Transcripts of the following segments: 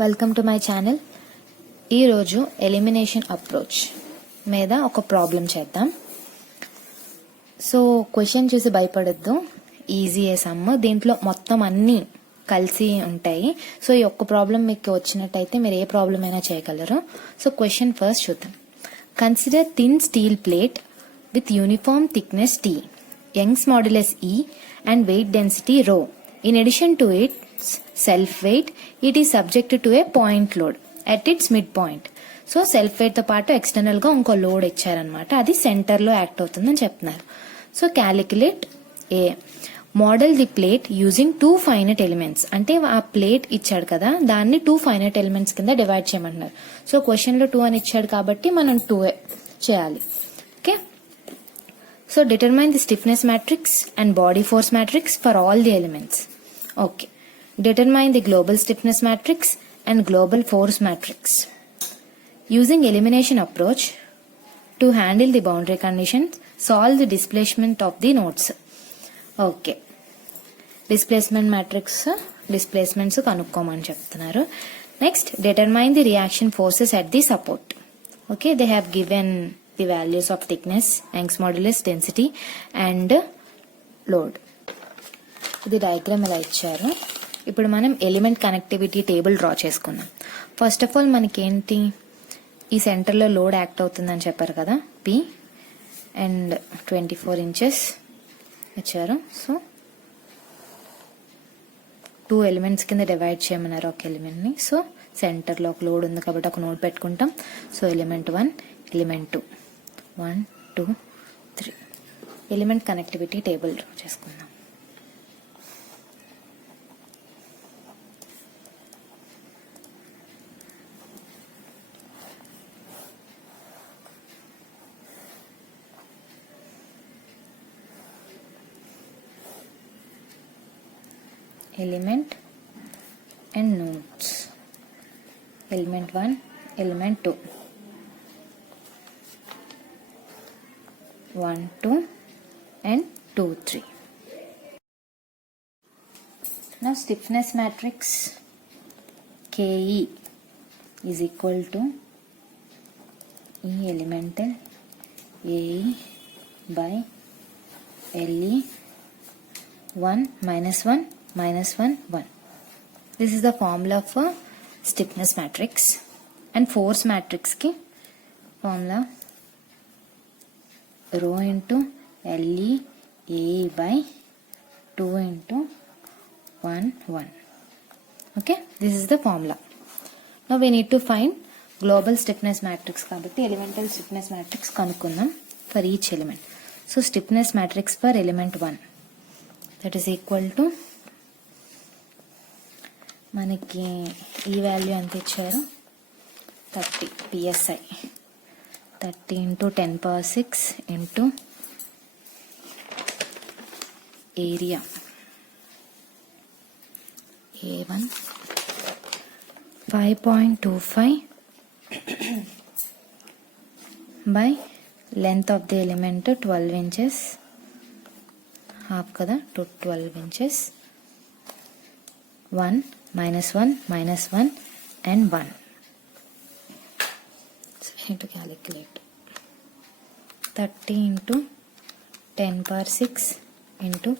Welcome to my channel. ఈరోజు elimination approach మీద ఒక ప్రాబ్లం చేద్దాం. సో క్వశ్చన్ చూసి భయపడద్దు, ఈజీయే సమ్. దీంట్లో మొత్తం అన్నీ కలిసి ఉంటాయి. సో ఈ ఒక్క ప్రాబ్లం మీకు వచ్చినట్టయితే మీరు ఏ ప్రాబ్లం అయినా చేయగలరు. సో క్వశ్చన్ ఫస్ట్ చూద్దాం. Consider thin steel plate with uniform thickness T, Young's modulus E and weight density rho. In addition to its self weight, it is subjected to a point load at its midpoint. So self wait తో పాటు ఎక్స్టర్నల్ గా ఇంకో లోడ్ ఇచ్చారనమాట, అది సెంటర్ లో యాక్ట్ అవుతుందని చెప్తున్నారు. So calculate A model the plate using 2 finite elements. అంటే ఆ ప్లేట్ ఇచ్చాడు కదా, దాన్ని 2 ఫైనైట్ ఎలిమెంట్స్ కింద డివైడ్ చేయమంటున్నారు. సో క్వశ్చన్ లో 2 అని ఇచ్చాడు కాబట్టి మనం 2 చేయాలి. Okay, so determine the stiffness matrix and body force matrix for all the elements. Okay, determine the global stiffness matrix and global force matrix. Using elimination approach to handle the boundary conditions, solve the displacement of the nodes. Okay, displacement matrix, displacements కనుక్కోమని చెప్తున్నారు. Next, determine the reaction forces at the support. Okay, they have given the values of thickness, Young's modulus, density and load. ఇది డయాగ్రామ్ ఇలా ఇచ్చారు. ఇప్పుడు మనం element connectivity table draw చేసుకుందాం. First of all మనకేంటి, ఈ సెంటర్లో లోడ్ యాక్ట్ అవుతుందని చెప్పారు కదా, P అండ్ 24 inches ఇచ్చారు. సో 2 ఎలిమెంట్స్ కింద డివైడ్ చేయమన్నారు ఒక ఎలిమెంట్ని. సో సెంటర్లో ఒక లోడ్ ఉంది కాబట్టి ఒక నోడ్ పెట్టుకుంటాం. So element 1, element 2, 1, 2, 3 element connectivity table draw చేసుకుందాం. Element and nodes, element 1, element 2, 1, 2 and 2, 3. Now stiffness matrix KE is equal to E elemental AE by LE 1 minus 1 minus 1 1. This is the formula for stiffness matrix. And force matrix ki formula rho into LE AE by 2 into 1 1. Okay, this is the formula. Now we need to find global stiffness matrix kabatti elemental stiffness matrix kanukundam for each element. So stiffness matrix for element 1, that is equal to మనకి ఈ వాల్యూ ఎంత ఇచ్చారు, 30 psi, 30 into 10 power 6 into area A1 5.25 by length of the element 12 inches, half kada to 12 inches, 1 minus 1 minus 1 and 1. So I need to calculate 30 into 10 power 6 into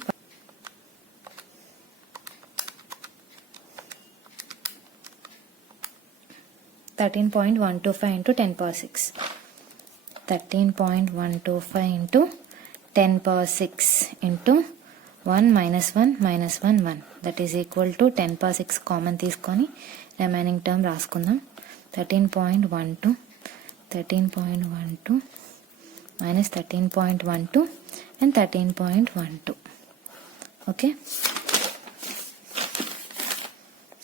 13.125 into 10 power 6. 13.125 into 10 power 6 into 1 minus 1 minus 1 1. That is equal to 10 power 6 కామన్ తీసుకొని remaining term రాసుకుందాం. 13.12 13.12 minus 13.12 and 13.12. Okay,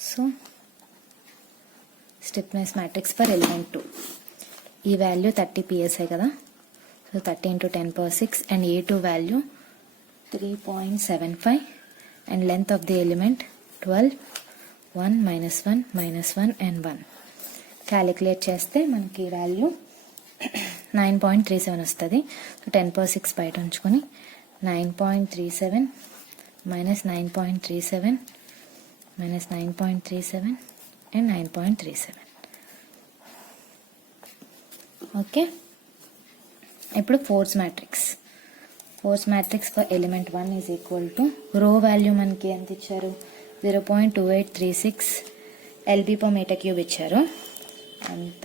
so stiffness matrix for element 2, ఈ వాల్యూ 30 psi కదా. సో 30 into 10 power 6 and A2 value 3.75 and length of the element 12, 1 minus 1 minus 1 and 1. క్యాలిక్యులేట్ చేస్తే మనకి వాల్యూ 9.37 వస్తుంది. సో 10 power 6 బయట ఉంచుకొని 9.37 minus 9.37 minus 9.37 and 9.37. ఓకే, ఇప్పుడు force matrix for element 1 is equal to రో వాల్యూ మనకి ఎంత ఇచ్చారు 0.2836 LB per meter cube ఇచ్చారు అంత,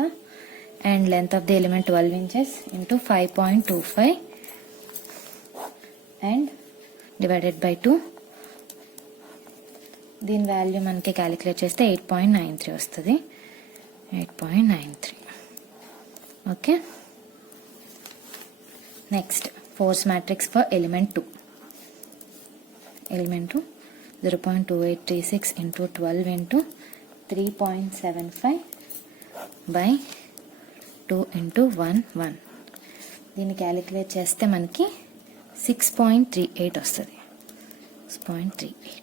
and length of the element 12 inches into 5.25 and divided by 2. దీని వాల్యూ మనకి క్యాలిక్యులేట్ చేస్తే 8.93 వస్తుంది. 8.93. Okay, next force matrix for element 2. ఎలిమెంట్ 2 0.2836 into 12 into 3.75 by 2 into 1. దీన్ని క్యాలిక్యులేట్ చేస్తే మనకి 6.38 వస్తుంది. 6.38.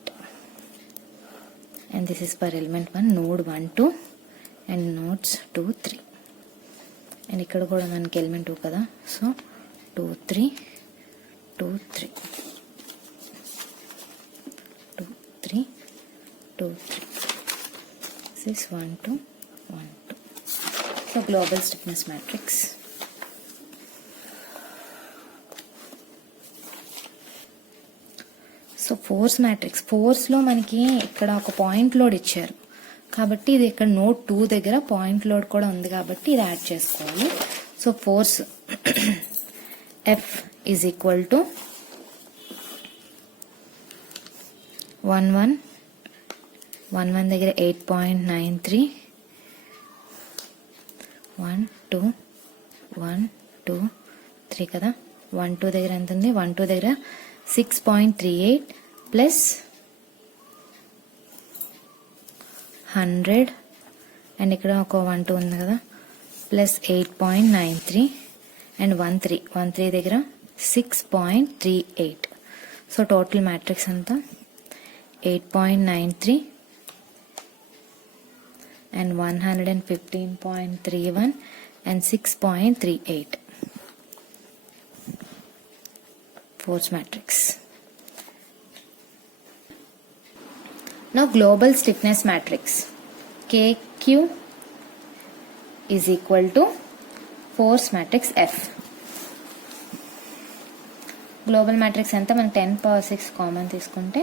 and this is for element 1 node 1 2 and nodes 2 3 and ఇక్కడ కూడా మనకి ఎలిమెంట్ 2 కదా, సో 2 3 2 3 2 3 2 3 this is 1 2 1 2. so global stiffness matrix. So force matrix, ఫోర్స్లో మనకి ఇక్కడ ఒక పాయింట్ లోడ్ ఇచ్చారు కాబట్టి ఇది ఇక్కడ నోడ్ 2 దగ్గర పాయింట్ లోడ్ కూడా ఉంది కాబట్టి ఇది యాడ్ చేసుకోవాలి. So force F is equal to 11 దగ్గర 8.93 1 2 1 2 3 కదా, 1 2 దగ్గర ఎంత ఉంది, 1 2 దగ్గర 6.38 ప్లస్ 100 అండ్ ఇక్కడ ఒక 1 2 ఉంది కదా, ప్లస్ 8.93 అండ్ 1 3 దగ్గర 6.38. సో టోటల్ మ్యాట్రిక్స్ అంతా 8.93 అండ్ 115.31 అండ్ 6.38 force matrix. Now global stiffness matrix KQ is equal to force matrix F. Global matrix anta man 10^6 common తీసుకుంటే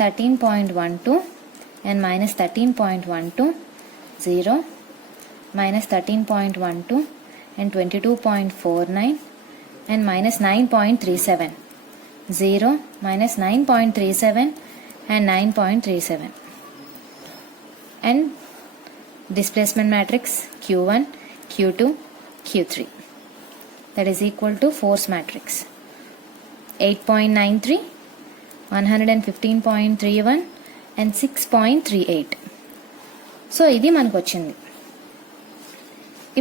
13.12 and minus 13.12 0 minus 13.12 and 22.49 and minus 9.37 0 minus 9.37 and 9.37 and displacement matrix Q1 Q2 Q3 that is equal to force matrix 8.93 115.31 and 6.38. సో ఇది మనకు వచ్చింది.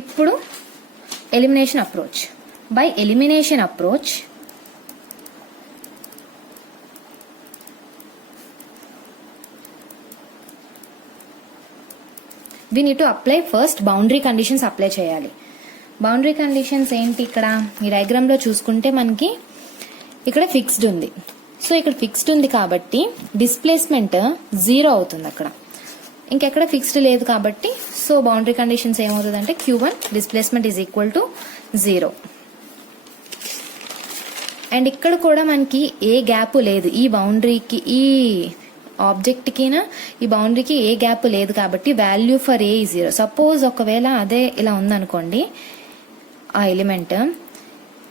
ఇప్పుడు elimination approach. By elimination approach, we need to apply first boundary conditions apply చేయాలి. Boundary conditions ఏంటి, ఇక్కడ ఈ డయాగ్రామ్ లో చూసుకుంటే మనకి ఇక్కడ ఫిక్స్డ్ ఉంది. సో ఇక్కడ ఫిక్స్డ్ ఉంది కాబట్టి డిస్ప్లేస్మెంట్ 0 అవుతుంది అక్కడ, ఇంకెక్కడ ఫిక్స్డ్ లేదు కాబట్టి సో బౌండరీ కండిషన్స్ ఏమవుతుంది అంటే Q1 displacement is equal to 0. అండ్ ఇక్కడ కూడా మనకి ఏ గ్యాప్ లేదు, ఈ బౌండరీకి ఈ ఆబ్జెక్ట్కినా ఈ బౌండరీకి ఏ గ్యాప్ లేదు కాబట్టి value for A is 0. Suppose ఒకవేళ అదే ఇలా ఉందనుకోండి ఆ element,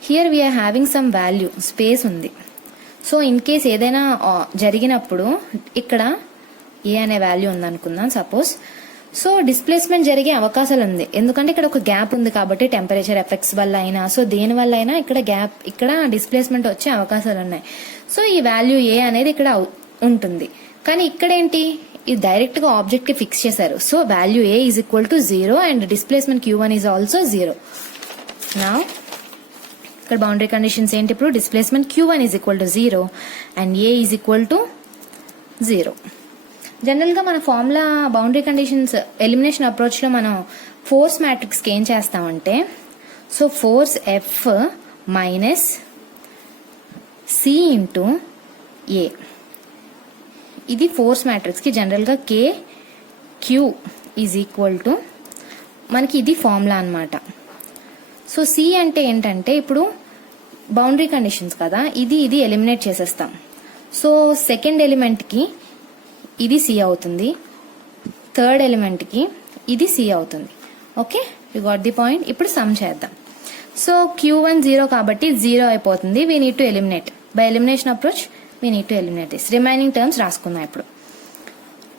here we are having some value, space ఉంది. సో ఇన్ కేస్ ఏదైనా జరిగినప్పుడు ఇక్కడ ఏ అనే వాల్యూ ఉందనుకుందాం సపోజ్, సో డిస్ప్లేస్మెంట్ జరిగే అవకాశాలు ఉంది ఎందుకంటే ఇక్కడ ఒక గ్యాప్ ఉంది కాబట్టి టెంపరేచర్ ఎఫెక్ట్స్ వల్ల అయినా సో దేని వల్ల అయినా ఇక్కడ గ్యాప్ ఇక్కడ డిస్ప్లేస్మెంట్ వచ్చే అవకాశాలు ఉన్నాయి. సో ఈ వాల్యూ ఏ అనేది ఇక్కడ ఉంటుంది. కానీ ఇక్కడ ఏంటి, ఇది డైరెక్ట్ గా ఆబ్జెక్ట్ కి ఫిక్స్ చేశారు. So value a is equal to 0 and displacement Q1 is also 0. నా ఇక్కడ బౌండరీ కండిషన్స్ ఏంటి, ఇప్పుడు displacement Q1 is equal to 0 and a is equal to 0. General గా మన formula boundary conditions elimination approach లో మనం ఫోర్స్ మ్యాట్రిక్స్ కి ఏం చేస్తామంటే, so force F minus C into a, ఇది ఫోర్స్ మ్యాట్రిక్స్ కి జనరల్ గా K q is equal to మనకి ఇది ఫార్ములా అనమాట. సో సి అంటే ఏంటంటే ఇప్పుడు బౌండరీ కండిషన్స్ కదా, ఇది ఎలిమినేట్ చేసేస్తాం. సో సెకండ్ ఎలిమెంట్కి ఇది సి అవుతుంది, థర్డ్ ఎలిమెంట్కి ఇది సి అవుతుంది. Okay, you got the point. ఇప్పుడు సమ్ చేద్దాం. సో Q1 0 కాబట్టి 0 అయిపోతుంది. We need to eliminate by elimination approach. We need to eliminate this. Remaining terms రాసుకుందాం ఇప్పుడు.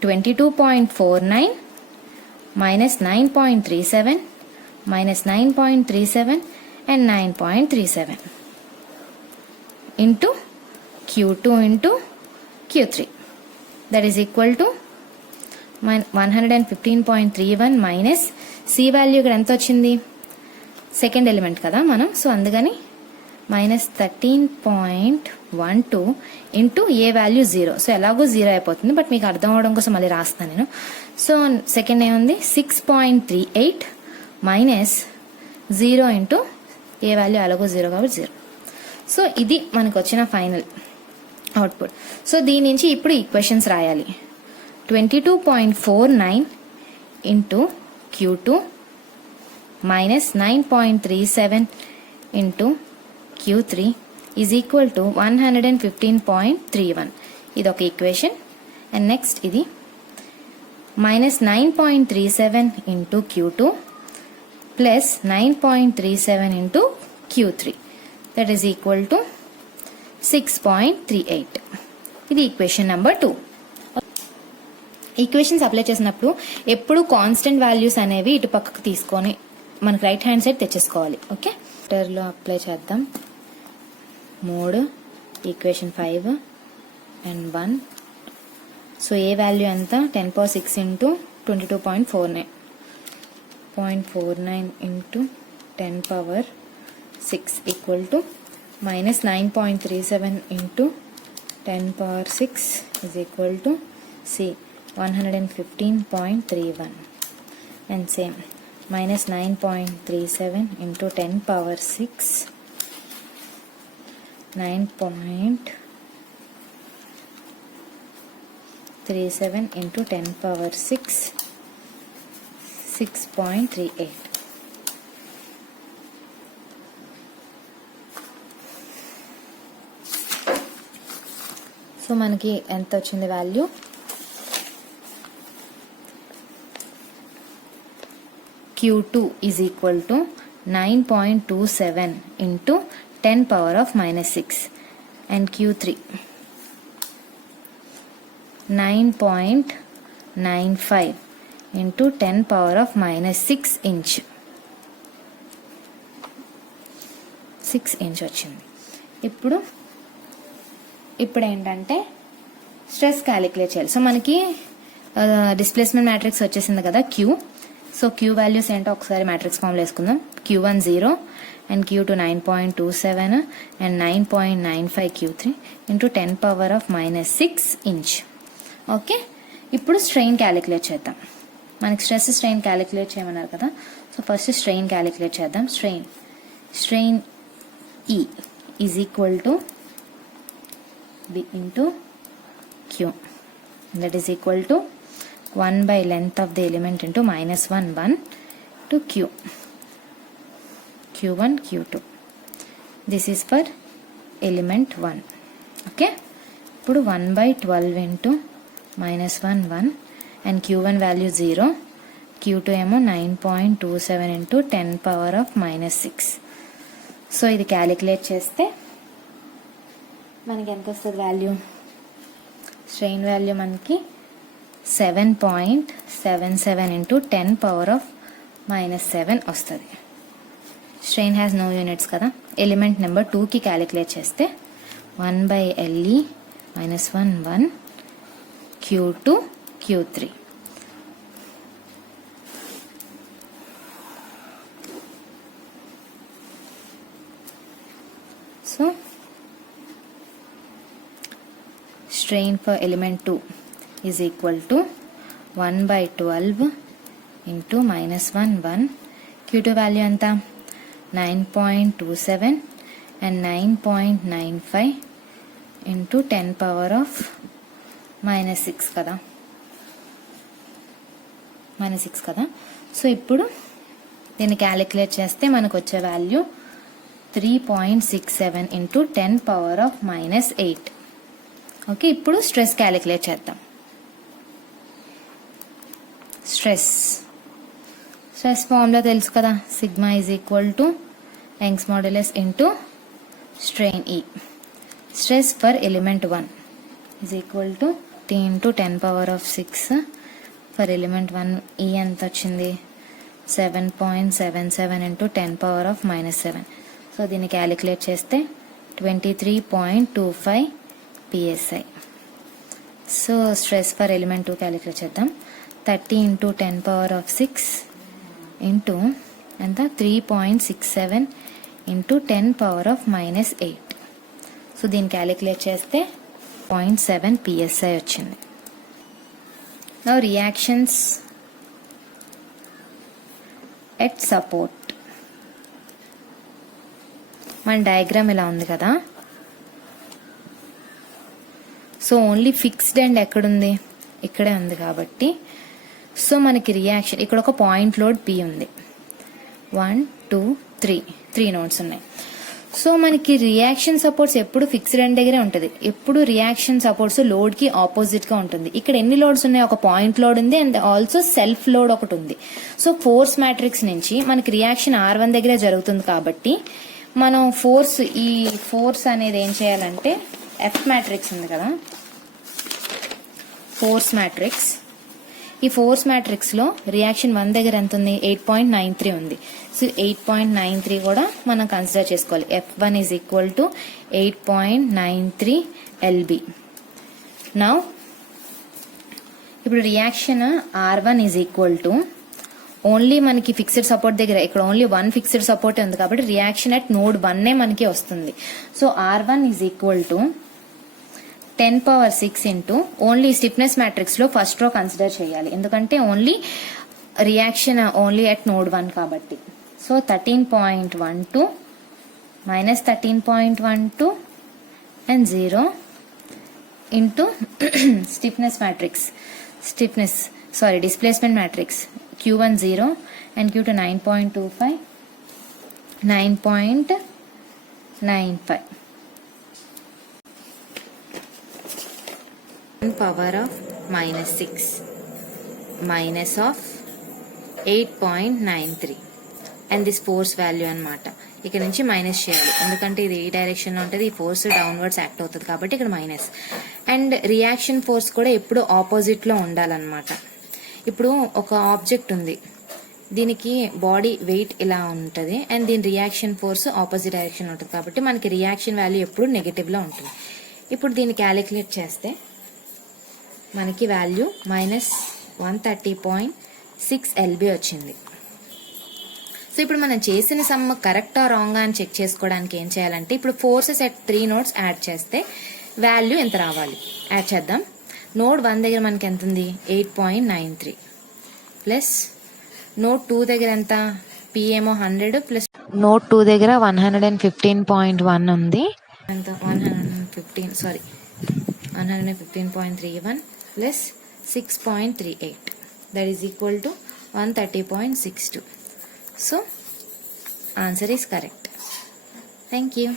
22.49 minus 9.37 minus 9.37 and 9.37 into Q2 into Q3. That is equal to 115.31 minus C value ఇక్కడ ఎంత వచ్చింది, second element కదా మనం, సో అందుకని -13.12 ఇంటూ ఏ వాల్యూ 0. సో ఎలాగో 0 అయిపోతుంది, బట్ మీకు అర్థం అవడం కోసం మళ్ళీ రాస్తాను నేను. సో సెకండ్ ఏముంది 6.38 మైనస్ 0 ఇంటూ ఏ వాల్యూ ఎలాగో 0 కాబట్టి 0. సో ఇది మనకు వచ్చిన ఫైనల్ అవుట్పుట్. సో దీని నుంచి ఇప్పుడు ఈక్వేషన్స్ రాయాలి. 22.49 into Q2 minus 9.37 into Q3 is equal to 115.31. ఇది ఒక ఈక్వేషన్. అండ్ నెక్స్ట్ ఇది minus 9.37 into Q2 plus 9.37 into Q3. That is equal to 6.38. ఇది ఈక్వేషన్ నెంబర్ 2. ఈక్వేషన్స్ అప్లై చేసినప్పుడు ఎప్పుడు కాన్స్టెంట్ వాల్యూస్ అనేవి ఇటు పక్కకు తీసుకొని మనకు రైట్ హ్యాండ్ సైడ్ తెచ్చేసుకోవాలి. ఓకే, లో అప్లై చేద్దాం. 3 ఈక్వేషన్ 5 అండ్ 1. సో ఏ వాల్యూ ఎంత, 10⁶ ఇంటూ 22.49 ఇంటూ 10⁶ ఈక్వల్ టు minus 9.37 ఇంటూ 10⁶ is equal to C 115.31 and same minus 9.37 into 10⁶ 9.37 into 10⁶ 6.38. సో మనకి ఎంత వచ్చింది value, Q2 is equal to 9.27 into 10⁻⁻6 and Q3 9.95 into 10⁻⁻6 inch. 6 inch వచ్చింది. ఇప్పుడు ఏంటంటే స్ట్రెస్ క్యాలిక్యులేట్ చేయాలి. సో మనకి డిస్ప్లేస్మెంట్ మ్యాట్రిక్స్ వచ్చేసింది కదా Q. సో Q వాల్యూస్ ఏంటో ఒకసారి మ్యాట్రిక్స్ ఫామ్లో వేసుకుందాం. Q1 0 అండ్ Q2 9.27 అండ్ 9.95 Q3 ఇంటూ 10⁻⁻6 ఇంచ్. ఓకే, ఇప్పుడు స్ట్రెయిన్ క్యాలిక్యులేట్ చేద్దాం. మనకి స్ట్రెయిన్ క్యాలిక్యులేట్ చేయమన్నారు కదా, సో ఫస్ట్ స్ట్రెయిన్ క్యాలిక్యులేట్ చేద్దాం. Strain E is equal to B into Q. That is equal to 1 by length of the element into -1 1 to Q1 Q2. This is for element 1. Okay. ఇప్పుడు 1 by 12 into -1 1 and Q1 value 0, Q2 ఏమో 9.27 into 10⁻⁻6. సో ఇది క్యాలిక్యులేట్ చేస్తే మనకి ఎంత వస్తుంది value, strain value మనకి 7.77 into 10⁻⁻7 వస్తుంది. Strain has no units కదా. ఎలిమెంట్ నెంబర్ 2కి క్యాలిక్యులేట్ చేస్తే 1 by LE -1 1 Q2 Q3. So strain for element 2 is equal to 1 by 12 into -1 1. Q2 value anta 9.27 and 9.95 into 10⁻⁻6 kada. -6 కదా. సో ఇప్పుడు దీన్ని క్యాలిక్యులేట్ చేస్తే మనకు వచ్చే వాల్యూ 3.67 ఇంటూ 10⁻⁻8. ఓకే, ఇప్పుడు స్ట్రెస్ క్యాలిక్యులేట్ చేద్దాం. స్ట్రెస్ ఫార్ములా తెలుసు కదా, sigma is equal to Young's modulus into strain E. Stress for element 1 is equal to T into 10⁻6. For element 1 E ఎంత వచ్చింది, 7.77 ఇంటూ 10⁻⁻7. సో దీన్ని క్యాలిక్యులేట్ చేస్తే 23.25 PSI. So stress for element 2 క్యాలిక్యులేట్ చేద్దాం. 30 ఇంటూ 10⁻6 ఇంటూ ఎంత, 3.67 ఇంటూ 10⁻⁻8. సో దీన్ని క్యాలిక్యులేట్ చేస్తే 0.7 PSI వచ్చింది. Now reactions at support. మన డయాగ్రామ్ ఇలా ఉంది కదా. సో ఓన్లీ ఫిక్స్డ్ ఎండ్ ఎక్కడుంది, ఇక్కడే ఉంది కాబట్టి సో మనకి రియాక్షన్ ఇక్కడ ఒక పాయింట్ లోడ్ P ఉంది. 1 2 3 నోడ్స్ ఉన్నాయి. సో మనకి రియాక్షన్ సపోర్ట్స్ ఎప్పుడు ఫిక్స్డ్ ఎండ్ దగ్గరే ఉంటుంది. ఎప్పుడు రియాక్షన్ సపోర్ట్స్ లోడ్ కి ఆపోజిట్ గా ఉంటుంది. ఇక్కడ ఎన్ని లోడ్స్ ఉన్నాయి, ఒక పాయింట్ లోడ్ ఉంది అండ్ ఆల్సో సెల్ఫ్ లోడ్ ఒకటి ఉంది. సో ఫోర్స్ మ్యాట్రిక్స్ నుంచి మనకి రియాక్షన్ R1 దగ్గరే జరుగుతుంది కాబట్టి మనం ఈ ఫోర్స్ అనేది ఏం చేయాలంటే F మ్యాట్రిక్స్ ఉంది కదా, ఫోర్స్ మ్యాట్రిక్స్. ఈ ఫోర్స్ మ్యాట్రిక్స్ లో రియాక్షన్ 1 దగ్గర ఎంత ఉంది, 8.93 ఉంది. సో 8.93 కూడా మనం కన్సిడర్ చేసుకోవాలి. F1 is equal to 8.93 LB. Now ఇప్పుడు reaction R1 is equal to only మనకి ఫిక్స్డ్ సపోర్ట్ దగ్గర ఇక్కడ ఓన్లీ 1 ఫిక్స్డ్ సపోర్ట్ ఉంది కాబట్టి రియాక్షన్ అట్ నోడ్ 1 మనకి వస్తుంది. So R1 is equal to 10⁻6 into only stiffness matrix లో ఫస్ట్ రో కన్సిడర్ చేయాలి, ఎందుకంటే only reaction only at node 1 కాబట్టి. సో 13.12 minus 13.12 and 0 into displacement matrix Q1 0 and Q2 9.25 9.95 power of -6 minus of 8.93 and this force value అన్నమాట. ఇక్కడ నుంచి మైనస్ చేయాలి ఎందుకంటే ఇది ఈ డైరెక్షన్ లో ఉంటుంది, ఈ ఫోర్స్ డౌన్వర్డ్స్ యాక్ట్ అవుతుంది కాబట్టి ఇక్కడ మైనస్. అండ్ రియాక్షన్ ఫోర్స్ కూడా ఎప్పుడు ఆపోజిట్ లో ఉండాలన్నమాట. ఇప్పుడు ఒక ఆబ్జెక్ట్ ఉంది, దీనికి బాడీ వెయిట్ ఇలా ఉంటుంది అండ్ దీని రియాక్షన్ ఫోర్స్ ఆపోజిట్ డైరెక్షన్ ఉంటుంది కాబట్టి మనకి రియాక్షన్ వాల్యూ ఎప్పుడు నెగటివ్ లో ఉంటుంది. ఇప్పుడు దీన్ని క్యాలిక్యులేట్ చేస్తే మనకి వాల్యూ -130.6 LB వచ్చింది. సో ఇప్పుడు మనం చేసిన సమ్ కరెక్టా రాంగ్ అని చెక్ చేసుకోవడానికి ఏం చేయాలంటే ఇప్పుడు ఫోర్సెస్ ఎట్ 3 నోడ్స్ యాడ్ చేస్తే వాల్యూ ఎంత రావాలి యాడ్ చేద్దాం. నోడ్ 1 దగ్గర మనకి ఎంత ఉంది 8.93 ప్లస్ నోడ్ 2 దగ్గర ఎంత P ఏమో 100 ప్లస్ నోడ్ 2 దగ్గర 115.1 ఉంది, ఎంత 115.31 plus 6.38 that is equal to 130.62. So answer is correct. Thank you.